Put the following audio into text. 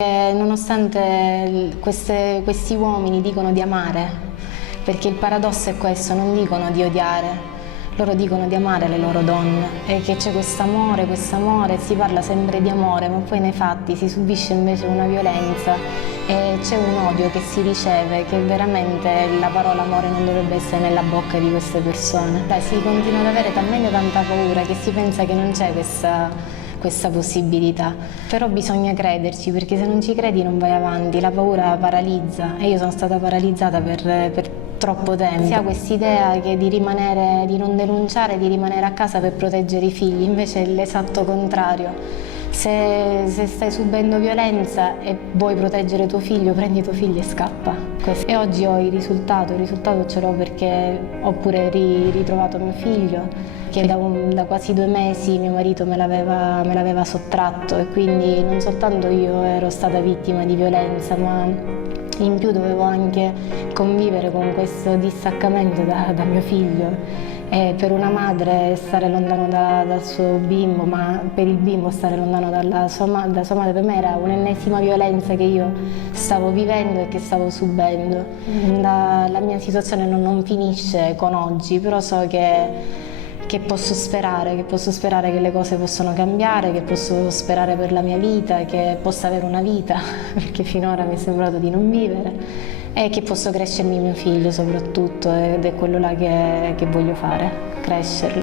Nonostante questi uomini dicono di amare, perché il paradosso è questo, non dicono di odiare, loro dicono di amare le loro donne e che c'è questo amore, si parla sempre di amore, ma poi nei fatti si subisce invece una violenza e c'è un odio che si riceve, che veramente la parola amore non dovrebbe essere nella bocca di queste persone. Si continua ad avere talmente tanta paura che si pensa che non c'è questa possibilità, però bisogna crederci, perché se non ci credi non vai avanti, la paura paralizza e io sono stata paralizzata per troppo tempo. Si ha quest'idea di non denunciare, di rimanere a casa per proteggere i figli, invece è l'esatto contrario. Se stai subendo violenza e vuoi proteggere tuo figlio, prendi tuo figlio e scappa. E oggi ho il risultato ce l'ho perché ho pure ritrovato mio figlio, che da quasi 2 mesi mio marito me l'aveva sottratto, e quindi non soltanto io ero stata vittima di violenza, ma in più dovevo anche convivere con questo distaccamento da mio figlio. E per una madre stare lontano dal suo bimbo, ma per il bimbo stare lontano da sua madre, per me era un'ennesima violenza che io stavo vivendo e che stavo subendo. La mia situazione non finisce con oggi, però so che posso sperare che le cose possono cambiare, che posso sperare per la mia vita, che possa avere una vita, perché finora mi è sembrato di non vivere, e che posso crescermi mio figlio soprattutto, ed è quello là che voglio fare, crescerlo.